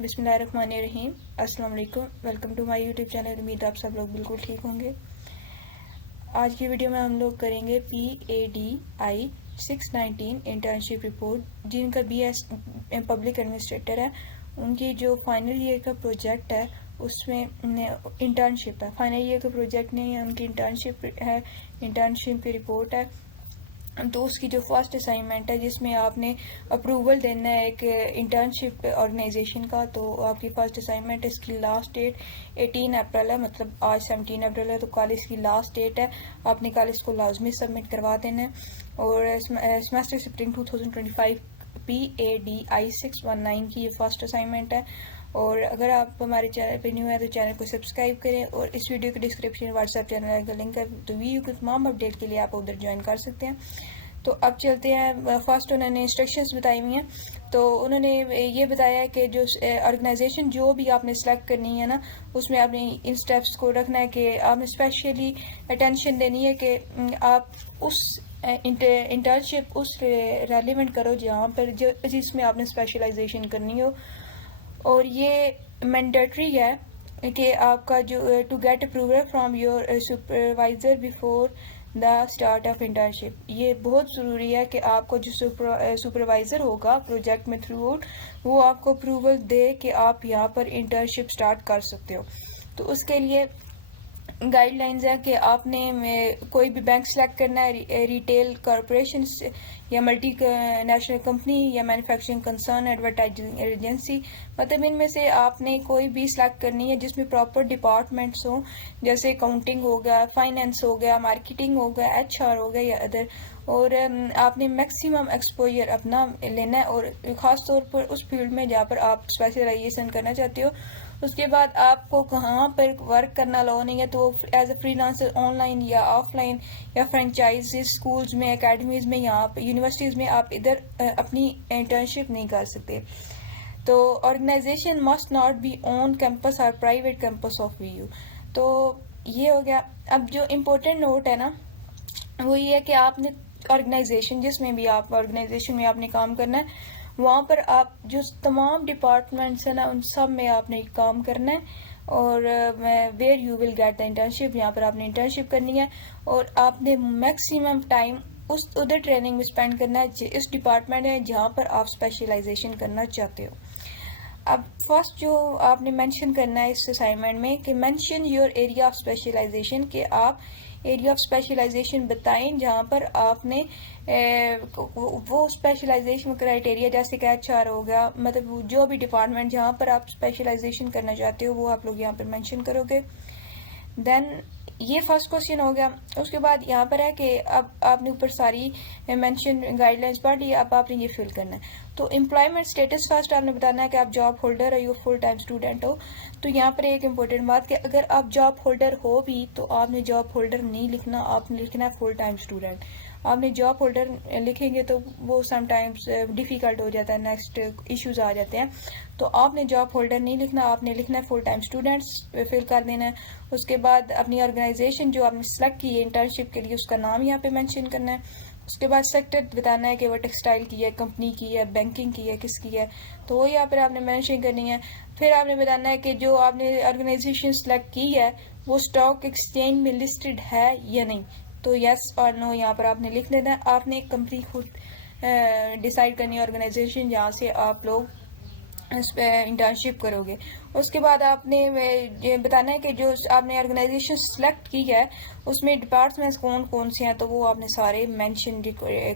बिस्मिल्लाहिर्रहमानिर्रहीम। अस्सलाम वालेकुम। Welcome to my YouTube channel. उम्मीद आप सब लोग बिल्कुल ठीक होंगे। आज की वीडियो में हम लोग करेंगे PADI 619 इंटर्नशिप रिपोर्ट। जिनका BS पब्लिक एडमिनिस्ट्रेटर है, उनकी जो फाइनल ईयर का प्रोजेक्ट है उसमें इंटर्नशिप है। फाइनल ईयर का प्रोजेक्ट नहीं है, उनकी इंटर्नशिप है, इंटर्नशिप की रिपोर्ट है। तो उसकी जो फर्स्ट असाइनमेंट है जिसमें आपने अप्रूवल देना है एक इंटर्नशिप ऑर्गेनाइजेशन का, तो आपकी फर्स्ट असाइनमेंट है। इसकी लास्ट डेट 18 अप्रैल है, मतलब आज 17 अप्रैल है, तो कल इसकी लास्ट डेट है। आपने कल इसको लाजमी सबमिट करवा देना है। और सेमेस्टर स्प्रिंग 2025 PADI 619 की ये फर्स्ट असाइनमेंट है। और अगर आप हमारे चैनल पे न्यू है तो चैनल को सब्सक्राइब करें, और इस वीडियो के डिस्क्रिप्शन में व्हाट्सएप चैनल का लिंक है, तो वीडियो के तमाम अपडेट के लिए आप उधर ज्वाइन कर सकते हैं। तो अब चलते हैं। फर्स्ट उन्होंने इंस्ट्रक्शंस बताई हुई हैं। तो उन्होंने ये बताया है कि जो ऑर्गेनाइजेशन जो भी आपने सेलेक्ट करनी है ना, उसमें आपने इन स्टेप्स को रखना है कि आपने स्पेशली अटेंशन देनी है कि आप उस इंटर्नशिप उस रेलिवेंट करो जहाँ पर जिसमें आपने स्पेशलाइजेशन करनी हो। और ये मैंडेटरी है कि आपका जो to get approval from your supervisor before the start of internship. ये बहुत ज़रूरी है कि आपको जो सुपरवाइज़र होगा प्रोजेक्ट में थ्रू आउट, वो आपको अप्रूवल दे कि आप यहाँ पर इंटर्नशिप स्टार्ट कर सकते हो। तो उसके लिए गाइडलाइंस है कि आपने कोई भी बैंक सेलेक्ट करना है, रिटेल कॉरपोरेशन या मल्टी नेशनल कंपनी या मैन्युफैक्चरिंग कंसर्न, एडवर्टाइजिंग एजेंसी, मतलब इनमें से आपने कोई भी सिलेक्ट करनी है जिसमें प्रॉपर डिपार्टमेंट्स हों, जैसे अकाउंटिंग हो गया, फाइनेंस हो गया, मार्केटिंग हो गया, HR हो गया या अदर। और आपने मैक्सिमम एक्सपोजर अपना लेना है, और ख़ास तौर पर उस फील्ड में जहाँ पर आप स्पेशलाइजेशन करना चाहते हो। उसके बाद आपको कहाँ पर वर्क करना अलाउ नहीं है, तो एज अ फ्रीलांसर ऑनलाइन या ऑफलाइन या फ्रेंचाइजी स्कूल्स में, एकेडमीज़ में, यहाँ पर यूनिवर्सिटीज़ में आप इधर अपनी इंटर्नशिप नहीं कर सकते। तो organization must not be on campus और प्राइवेट कैंपस ऑफ VU। तो ये हो गया। अब जो इम्पोर्टेंट नोट है ना, वो ये है कि आपने ऑर्गेनाइजेशन जिसमें भी आप ऑर्गेनाइजेशन में आपने काम करना है, वहाँ पर आप जो तमाम डिपार्टमेंट्स हैं ना, उन सब में आपने काम करना है। और where you will get the internship, यहाँ पर आपने इंटर्नशिप करनी है, और आपने मैक्सिमम टाइम उस उधर ट्रेनिंग में स्पेंड करना है इस डिपार्टमेंट में जहाँ पर आप स्पेशलाइजेशन करना चाहते हो। अब फर्स्ट जो आपने मेंशन करना है इस असाइनमेंट में कि mention your area of specialization, कि आप एरिया ऑफ स्पेशलाइजेशन बताएं जहाँ पर आपने वो स्पेशलाइजेशन क्राइटेरिया, जैसे कि HR हो गया, मतलब जो भी डिपार्टमेंट जहाँ पर आप स्पेशलाइजेशन करना चाहते हो वो आप लोग यहाँ पर मेंशन करोगे। देन ये फर्स्ट क्वेश्चन हो गया। उसके बाद यहाँ पर है कि अब आपने ऊपर सारी मेंशन गाइडलाइंस पढ़ ली, अब आपने ये फिल करना है। तो एम्प्लॉयमेंट स्टेटस फर्स्ट आपने बताना है कि आप जॉब होल्डर हो, फुल टाइम स्टूडेंट हो। तो यहाँ पर एक इम्पोर्टेंट बात कि अगर आप जॉब होल्डर हो भी तो आपने जॉब होल्डर नहीं लिखना, आपने लिखना है फुल टाइम स्टूडेंट। आपने जॉब होल्डर लिखेंगे तो वो समटाइम्स डिफ़िकल्ट हो जाता है, नेक्स्ट इश्यूज आ जाते हैं। तो आपने जॉब होल्डर नहीं लिखना, आपने लिखना है फुल टाइम स्टूडेंट्स, फिल कर देना है। उसके बाद अपनी ऑर्गेनाइजेशन जो आपने सेलेक्ट की है इंटर्नशिप के लिए, उसका नाम यहाँ पे मेंशन करना है। उसके बाद सेक्टर बताना है कि वो टेक्सटाइल की है, कंपनी की है, बैंकिंग की है, किसकी है, तो वो यहाँ पर आपने मेंशन करनी है। फिर आपने बताना है कि जो आपने ऑर्गेनाइजेशन सेलेक्ट की है वो स्टॉक एक्सचेंज में लिस्टेड है या नहीं, तो यस और नो यहाँ पर आपने लिख देना है। आपने एक कंपनी खुद डिसाइड करनी है, ऑर्गेनाइजेशन जहाँ से आप लोग इस पे इंटर्नशिप करोगे। उसके बाद आपने ये बताना है कि जो आपने ऑर्गेनाइजेशन सेलेक्ट की है उसमें डिपार्टमेंट्स कौन कौन से हैं, तो वो आपने सारे मेंशन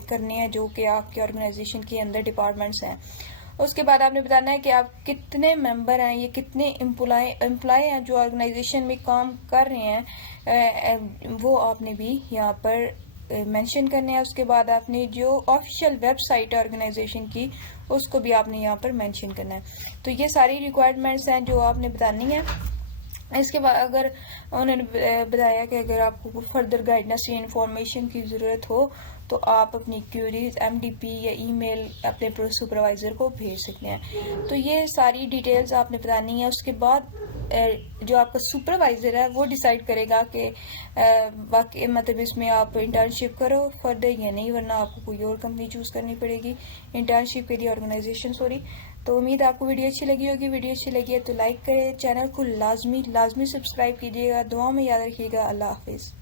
करने हैं जो कि आपके ऑर्गेनाइजेशन के अंदर डिपार्टमेंट्स हैं। उसके बाद आपने बताना है कि आप कितने मेंबर हैं, ये कितने एम्प्लॉय हैं जो ऑर्गेनाइजेशन में काम कर रहे हैं, वो आपने भी यहाँ पर मेंशन करने हैं। उसके बाद आपने जो ऑफिशियल वेबसाइट है ऑर्गेनाइजेशन की, उसको भी आपने यहाँ पर मेंशन करना है। तो ये सारी रिक्वायरमेंट्स हैं जो आपने बतानी है। इसके बाद अगर उन्होंने बताया कि अगर आपको फर्दर गाइडेंस या इंफॉर्मेशन की ज़रूरत हो तो आप अपनी क्यूरीज MDP या ईमेल अपने सुपरवाइज़र को भेज सकते हैं। तो ये सारी डिटेल्स आपने बतानी है। उसके बाद جو آپ کا سپروائزر ہے وہ ڈیسائیڈ کرے گا کہ واقعی مطلب اس میں آپ انٹرنشپ کرو فردر یا نہیں، ورنہ آپ کو کوئی اور کمپنی چوز کرنی پڑے گی انٹرنشپ کے لیے، آرگنائزیشن سوری. تو امید آپ کو ویڈیو اچھی لگی ہوگی. ویڈیو اچھی لگی ہے تو لائک کریں، چینل کو لازمی سبسکرائب کیجیے گا. دعاؤں میں یاد رکھیے گا. اللہ حافظ.